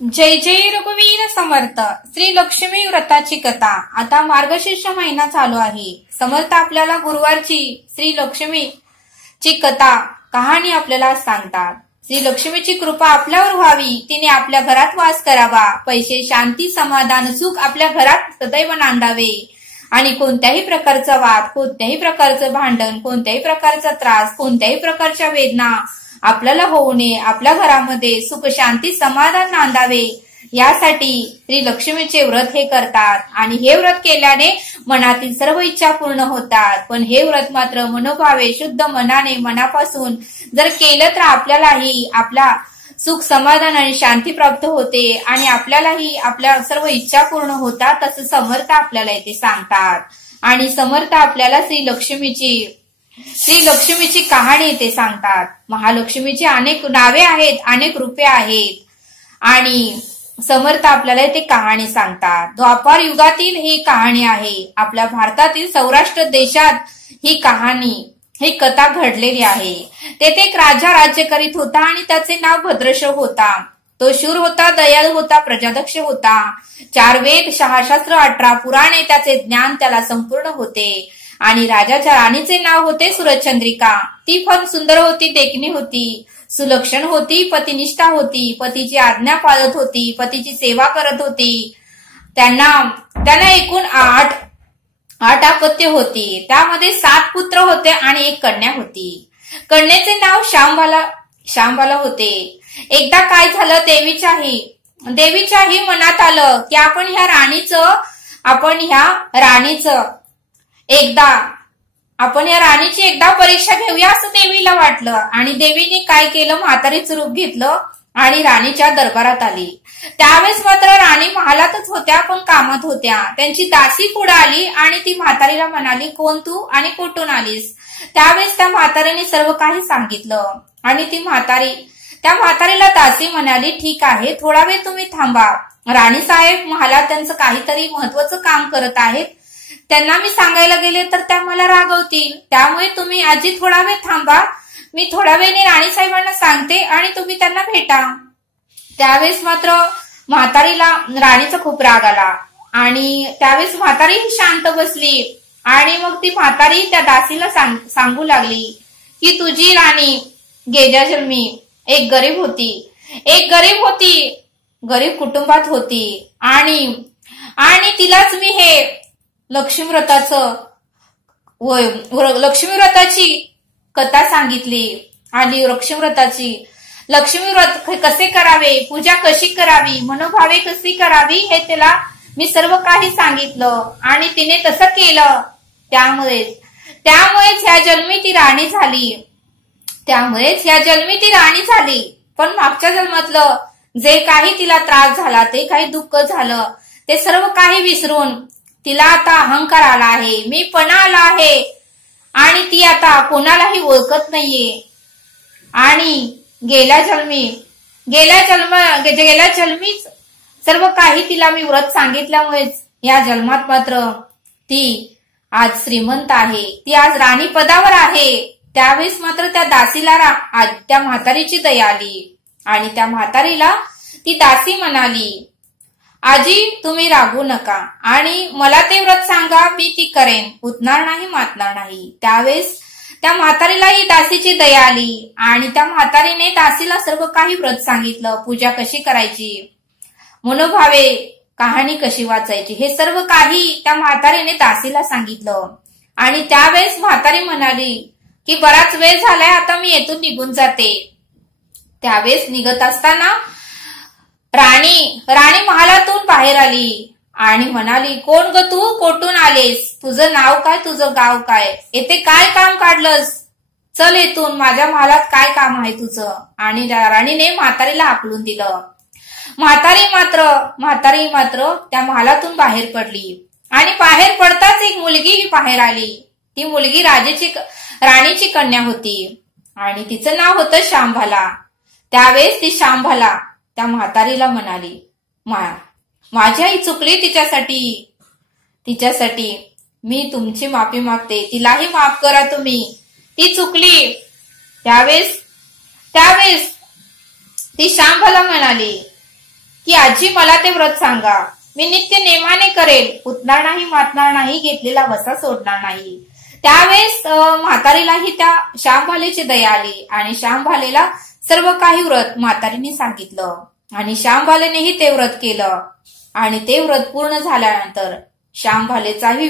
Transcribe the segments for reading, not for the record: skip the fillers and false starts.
जय जय रघुवीर समर्थ. श्री लक्ष्मी व्रताची कथा. आता मार्गशीर्ष महिना चालू आहे. समर्थ आपल्याला गुरुवारची श्री लक्ष्मीची कथा कहाणी आपल्याला सांगतात. श्री लक्ष्मीची कृपा आपल्यावर व्हावी, तिने आपल्या घरात वास करावा, पैसे, शांती, समाधान, सुख आपल्या घरात सदैव नांदावे आणि कोणत्याही प्रकारचा वाद, कोणत्याही प्रकारचं भांडण, कोणत्याही प्रकारचा त्रास, कोणत्याही प्रकारच्या वेदना आपल्याला होऊ नये. आपल्या घरामध्ये सुख, शांती, समाधान नांदावे यासाठी श्री लक्ष्मीचे व्रत हे करतात आणि हे व्रत केल्याने मनातील सर्व इच्छा पूर्ण होतात. पण हे व्रत मात्र मनोभावे शुद्ध मनाने मनापासून जर केलं तर आपल्यालाही आपला सुख, समाधान आणि शांती प्राप्त होते आणि आपल्यालाही आपल्या सर्व इच्छा पूर्ण होतात असं समर्थ आपल्याला येथे सांगतात. आणि समर्थ आपल्याला श्री लक्ष्मीची कहाणी ते सांगतात. महालक्ष्मीची अनेक नावे आहेत, अनेक रूपे आहेत आणि समर्थ आपल्याला ते कहाणी सांगतात. द्वापार युगातील ही कहाणी आहे. आपल्या भारतातील सौराष्ट्र देशात ही कथा घडलेली आहे. तेथे एक राजा राज्य करीत होता आणि त्याचे नाव भद्रशव होता. तो शूर होता, दयाळू होता, प्रजादक्ष होता. 4 वेद, 6 शास्त्र, 18 पुराणे त्याचे ज्ञान त्याला संपूर्ण होते. आणि राजाच्या राणीचे नाव होते सुरचंद्रिका. ती फार सुंदर होती, देखणी होती, सुलक्षण होती, पतिनिष्ठा होती, पतीची आज्ञा पाळत होती, पतीची सेवा करत होती. त्यांना एकूण 8 अपत्य होती. त्यामध्ये 7 पुत्र होते आणि 1 कन्या होती. कन्येचे नाव शांबाला होते. एकदा काय झालं, देवीच्याही मनात आलं की आपण ह्या राणीची एकदा परीक्षा घेऊया असं देवीला वाटलं. आणि देवीने काय केलं, म्हातारीचं रूप घेतलं आणि राणीच्या दरबारात आली. त्यावेळेस मात्र राणी महालातच होत्या पण कामात होत्या. त्यांची दासी पुढे आली आणि ती म्हातारीला म्हणाली, कोण तू आणि कुठून आलीस? त्यावेळेस त्या म्हातारीने सर्व काही सांगितलं आणि त्या म्हातारीला दासी म्हणाली, ठीक आहे, थोडा वेळ तुम्ही थांबा. राणी साहेब महालात त्यांचं काहीतरी महत्वाचं काम करत आहेत. त्यांना मी सांगायला गेले तर त्या मला रागवतील. त्यामुळे तुम्ही आजी थोडा वेळ थांबा. मी थोड्या वेळाने राणी साहेबांना सांगते आणि तुम्ही त्यांना भेटा. त्यावेळेस मात्र म्हातारीला राणीचा खूप राग आला आणि त्यावेळेस म्हातारी शांत बसली आणि मग ती म्हातारी त्या दासीला सांगू लागली की तुझी राणी गेल्या जन्मी एक गरीब कुटुंबात होती आणि तिलाच मी हे लक्ष्मी व्रताची कथा सांगितली आणि लक्ष्मी व्रत कसे करावे, पूजा कशी करावी, मनोभावे कशी करावी हे तिला मी सर्व काही सांगितलं आणि तिने तसं केलं. त्यामुळेच ह्या जन्मी ती राणी झाली. पण मागच्या जन्मातलं जे काही तिला त्रास झाला, ते काही दुःख झालं, ते सर्व काही विसरून तिला आता अहंकार आला आहे, मीपणा आला आहे आणि ती आता कोणालाही ओळखत नाहीये. आणि गेल्या जन्मीच सर्व काही तिला मी व्रत सांगितल्यामुळेच या जन्मात मात्र ती आज श्रीमंत आहे, ती आज राणी पदावर आहे. त्यावेळेस मात्र त्या दासीला त्या म्हातारीची दया आली आणि त्या म्हातारीला ती दासी म्हणाली, आजी तुम्ही रागू नका आणि मला ते व्रत सांगा, मी ती करेन, उठणार नाही, मातणार नाही. त्यावेळेस त्या म्हातारीला ही दासीची दया आली आणि त्या म्हातारीने दासीला सर्व काही व्रत सांगितलं, पूजा कशी करायची, मनोभावे कहाणी कशी वाचायची, हे सर्व काही त्या म्हातारीने दासीला सांगितलं. आणि त्यावेळेस म्हातारी म्हणाली की बराच वेळ झालाय, आता मी येथून निघून जाते. त्यावेळेस निघत असताना राणी महालातून बाहेर आली आणि म्हणाली, कोण ग तू, कोठून आलेस, तुझं नाव काय, तुझं गाव काय, येथे काय काम काढलंस, चल येथून, माझ्या महालात काय काम आहे तुझं. आणि राणीने म्हातारीला हाकलून दिलं. म्हातारी मात्र त्या महालातून बाहेर पडली आणि बाहेर पडताच एक मुलगी बाहेर आली. ती मुलगी राणीची कन्या होती आणि तिचं नाव होतं शांभाला. त्यावेळेस ती शांभाला त्या म्हातारीला म्हणाली, माझी आई चुकली, तिच्यासाठी मी तुमची माफी मागते, तिलाही माफ करा तुम्ही, ती चुकली. त्यावेळेस ती शांभाला म्हणाली, की आजी मला ते व्रत सांगा, मी नित्य नेमाने करेल, उठणार नाही, मातणार नाही, घेतलेला वसा सोडणार नाही. त्यावेळेस म्हातारीलाही त्या श्यामभालेची दया आली आणि श्यामभालेला सर्व काही व्रत म्हातारीने सांगितलं आणि श्यामभालेनेही ते व्रत केलं. आणि ते व्रत पूर्ण झाल्यानंतर श्यामभालेचाही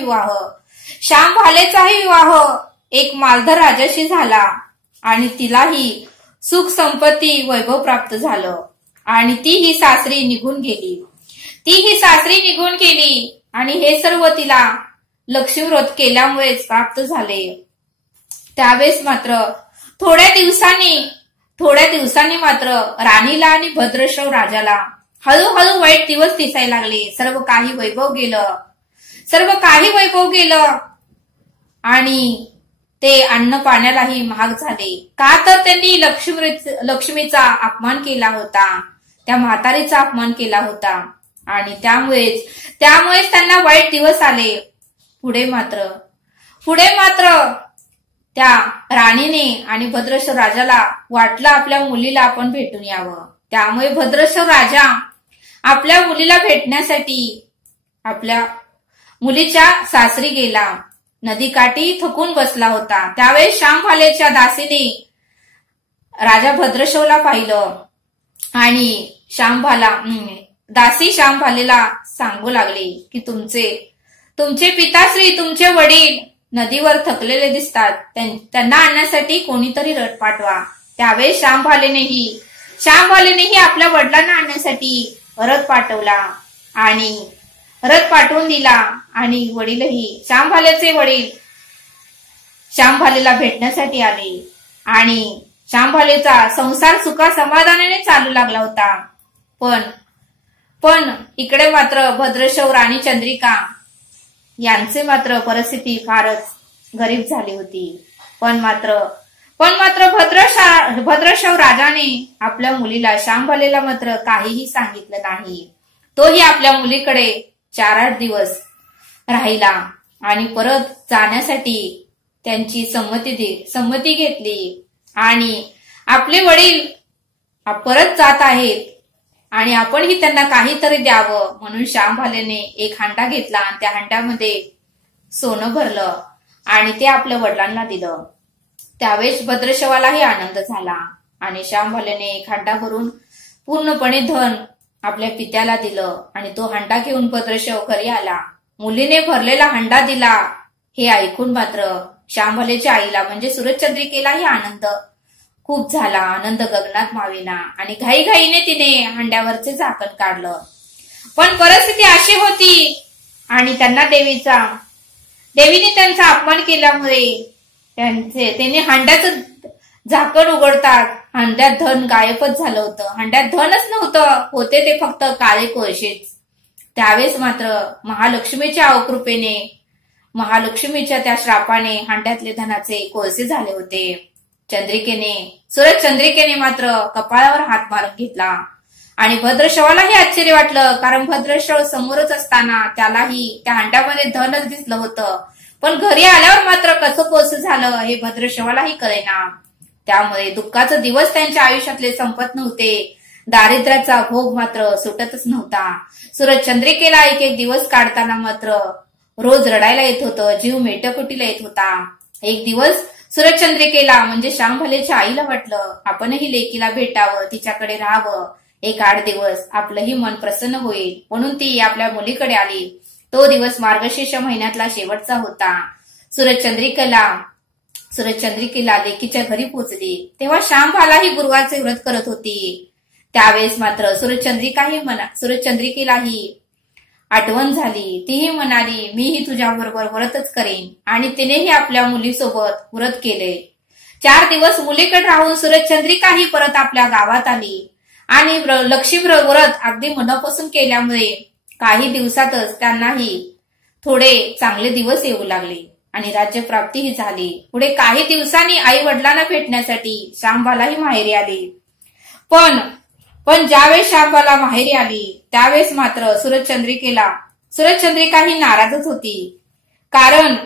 विवाह एक मालधर राजाशी झाला आणि तिलाही सुख संपत्ती वैभव प्राप्त झालं आणि ती ही सासरी निघून गेली आणि हे सर्व तिला लक्ष्मी व्रत केल्यामुळेच प्राप्त झाले. त्यावेळेस मात्र थोड्या दिवसांनी मात्र राणीला आणि भद्रश्रव राजाला हळूहळू वाईट दिवस दिसायला लागले. सर्व काही वैभव गेलं आणि ते अन्न पाण्यालाही महाग झाले. का तर त्यांनी लक्ष्मीचा अपमान केला होता, त्या म्हातारीचा अपमान केला होता आणि त्यामुळेच त्यांना वाईट दिवस आले. पुढे मात्र त्या राणीने आणि भद्रश्व राजाला वाटलं आपल्या मुलीला आपण भेटून यावं. त्यामुळे भद्रश्व राजा आपल्या मुलीला भेटण्यासाठी आपल्या मुलीच्या सासरी गेला. नदीकाठी थकून बसला होता. त्यावेळेस श्यामभालेच्या राजा भद्रश्वला पाहिलं आणि दासी श्यामभालेला सांगू लागली की तुमचे पिताश्री, तुमचे वडील नदीवर थकलेले दिसतात, त्यांना आणण्यासाठी कोणीतरी रथ पाठवा. त्यावेळेस श्यामभालेनेही आपल्या वडिलांना आणण्यासाठी रथ पाठवला आणि रथ पाठवून दिला आणि श्यामभालेचे वडील श्यामभालेला भेटण्यासाठी आले आणि श्यामभालेचा संसार सुखा समाधानाने चालू लागला होता. पण इकडे मात्र भद्रश्व राणी चंद्रिका यांचे मात्र परिस्थिती फारच गरीब झाली होती. पण मात्र भद्रश्व राजाने आपल्या मुलीला श्यामभालेला मात्र काहीही सांगितलं नाही. तोही आपल्या मुलीकडे 4-8 दिवस राहिला आणि परत जाण्यासाठी त्यांची संमती घेतली आणि आपले वडील परत जात आहेत आणि आपणही त्यांना काहीतरी द्यावं म्हणून श्यामभालेने एक हांडा घेतला आणि त्या हांड्यामध्ये सोनं भरलं आणि ते आपल्या वडिलांना दिलं. त्यावेळेस भद्रश्वालाही आनंद झाला आणि श्यामभालेने एक हांडा भरून पूर्णपणे धन आपल्या पित्याला दिलं आणि तो हांडा घेऊन भद्रश्व घरी आला. मुलीने भरलेला हांडा दिला हे ऐकून मात्र श्यामभालेच्या आईला म्हणजे सूरजचंद्रिकेलाही आनंद खूप झाला. आनंद गगनात मावेना आणि घाईघाईने तिने हांड्यावरचे झाकण काढलं. पण परिस्थिती अशी होती आणि त्यांना देवीने त्यांचा अपमान केल्यामुळे त्यांनी हांड्याचं झाकण उघडतात हांड्यात धन गायबच झालं होतं. हांड्यात धनच नव्हतं, होते ते फक्त काळे कोळशेच. त्यावेळेस मात्र महालक्ष्मीच्या अवकृपेने, महालक्ष्मीच्या त्या श्रापाने हांड्यातले धनाचे कोळसे झाले होते. सूरजचंद्रिकेने मात्र कपाळावर हात मारून घेतला आणि भद्रश्वालाही आश्चर्य वाटलं, कारण भद्रश्व समोरच असताना त्यालाही त्या हांड्यामध्ये धनच दिसलं होतं. पण घरी आल्यावर मात्र कसं कोळसं झालं हे भद्रश्वालाही कळेना. त्यामुळे दुःखाचे दिवस त्यांच्या आयुष्यातले संपत नव्हते. दारिद्र्याचा भोग मात्र सुटतच नव्हता. सूरजचंद्रिकेला एक दिवस काढताना मात्र रोज रडायला येत होतं, जीव मेटकुटीला येत होता. एक दिवस सूरजचंद्रिकेला म्हणजे श्यामभालेच्या आईला वाटलं आपणही लेकीला भेटावं, तिच्याकडे राहावं, एक 8 दिवस आपलंही मन प्रसन्न होईल म्हणून ती आपल्या मुलीकडे आली. तो दिवस मार्गशीर्ष महिन्यातला शेवटचा होता. सूरजचंद्रिकेला लेकीच्या घरी पोहोचली तेव्हा श्यामभालाही गुरुवारचे व्रत करत होती. त्यावेळेस मात्र सूरजचंद्रिकेलाही आठवण झाली. तीही म्हणाली, मीही तुझ्याबरोबर व्रतच करेन आणि तिनेही आपल्या मुलीसोबत व्रत केले. 4 दिवस मुलीकडे राहून सूरजचंद्रिकाही परत आपल्या गावात आली आणि लक्ष्मी व्रत अगदी मनापासून केल्यामुळे काही दिवसातच त्यांनाही थोडे चांगले दिवस येऊ लागले आणि राज्यप्राप्तीही झाली. पुढे काही दिवसांनी आई वडिलांना भेटण्यासाठी श्यामभालाही माहेरी आली. पण ज्यावेळेस श्यामभाला माहेरी आली त्यावेळेस मात्र सूरजचंद्रिका ही नाराजच होती, कारण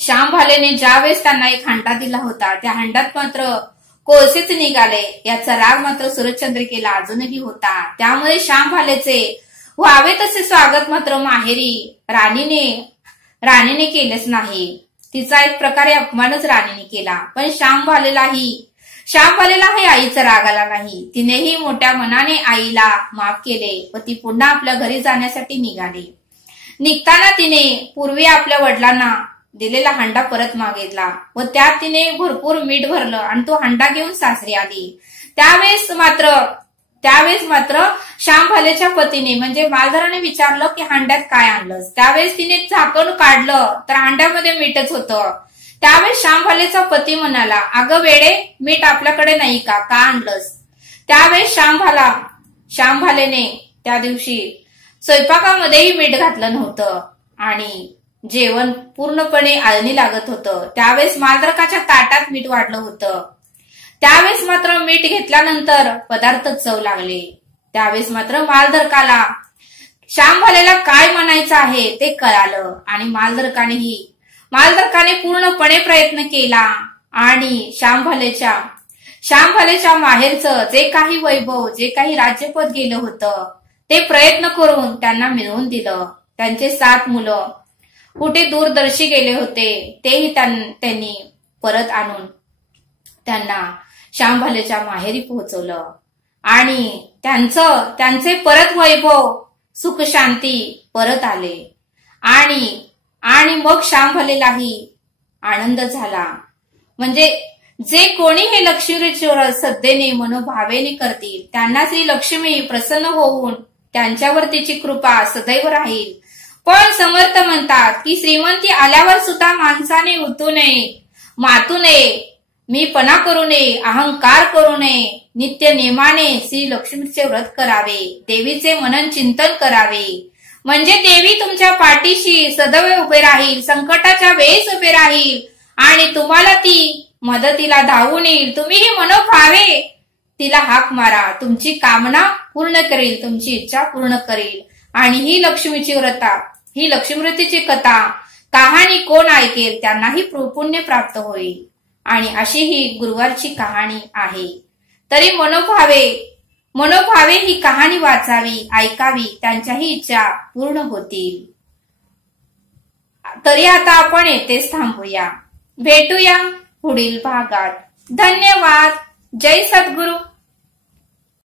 श्यामभालेने ज्यावेळेस त्यांना एक हांडा दिला होता त्या हांड्यात मात्र कोळसेच निघाले. याचा राग मात्र सूरजचंद्रिकेला अजूनही होता. त्यामुळे श्यामभालेचे व्हावे तसे स्वागत मात्र माहेरी राणीने केलेच नाही. तिचा एक प्रकारे अपमानच राणीने केला. पण श्यामभालेलाही आईचा राग आला नाही. तिनेही मोठ्या मनाने आईला माफ केले व ती पुन्हा आपल्या घरी जाण्यासाठी निघाली. निघताना तिने पूर्वी आपल्या वडिलांना दिलेला हंडा परत मागितला व त्यात तिने भरपूर मीठ भरलं आणि तो हंडा घेऊन सासरी आली. त्यावेळेस मात्र श्यामभालेच्या पतीने म्हणजे मालधाराने विचारलं की हंड्यात काय आणलंस. त्यावेळेस तिने झाकण काढलं तर हंड्यामध्ये मीठच होतं. त्यावेळेस श्यामभालेचा पती म्हणाला, अगं वेडे, मीठ आपल्याकडे नाही का आणलंस. त्यावेळेस श्यामभालेने त्या दिवशी स्वयंपाकामध्येही मीठ घातलं नव्हतं आणि जेवण पूर्णपणे आळणी लागत होतं. त्यावेळेस मालधारकाच्या ताटात मीठ वाढलं होतं. त्यावेळेस मात्र मीठ घेतल्यानंतर पदार्थ चव लागले. त्यावेळेस मात्र मालधारकाला श्यामभालेला काय म्हणायचं आहे ते कळालं आणि मालधारकाने पूर्णपणे प्रयत्न केला आणि श्यामभालेच्या माहेरचं जे काही वैभव, जे काही राज्यपद गेलं होतं ते प्रयत्न करून त्यांना मिळवून दिलं. त्यांचे 7 मुलं कुठे दूरदर्शी गेले होते तेही त्यांनी परत आणून त्यांना श्यामभालेच्या माहेरी पोहोचवलं आणि त्यांचे परत वैभव, सुख शांती परत आले आणि मग श्यामभालेलाही आनंद झाला. म्हणजे जे कोणी हे लक्ष्मीचे व्रत श्रद्धेने मनोभावेने करतील त्यांनाच ही लक्ष्मी प्रसन्न होऊन त्यांच्यावर तिची कृपा सदैव राहील. पण समर्थ म्हणतात की श्रीमंती आल्यावर सुद्धा माणसाने उतू नये, मातू नये, मीपणा करू नये, अहंकार करू नये. नित्य नेमाने श्री लक्ष्मीचे व्रत करावे, देवीचे मनन चिंतन करावे. म्हणजे देवी तुमच्या पाठीशी सदैव उभे राहील, संकटाच्या वेळेस उभे राहील आणि तुम्हाला ती मदतीला धावून येईल. तुम्हीही मनोभावे तिला हाक मारा, तुमची कामना पूर्ण करेल, तुमची इच्छा पूर्ण करेल. आणि ही लक्ष्मीवृत्तीची कहाणी कोण ऐकेल त्यांनाही पुण्य प्राप्त होईल. आणि अशी ही गुरुवारची कहाणी आहे. तरी मनोभावे ही कहाणी वाचावी, ऐकावी, त्यांच्याही इच्छा पूर्ण होतील. तरी आता आपण येथेच थांबूया. भेटूया पुढील भागात. धन्यवाद. जय सद्गुरु.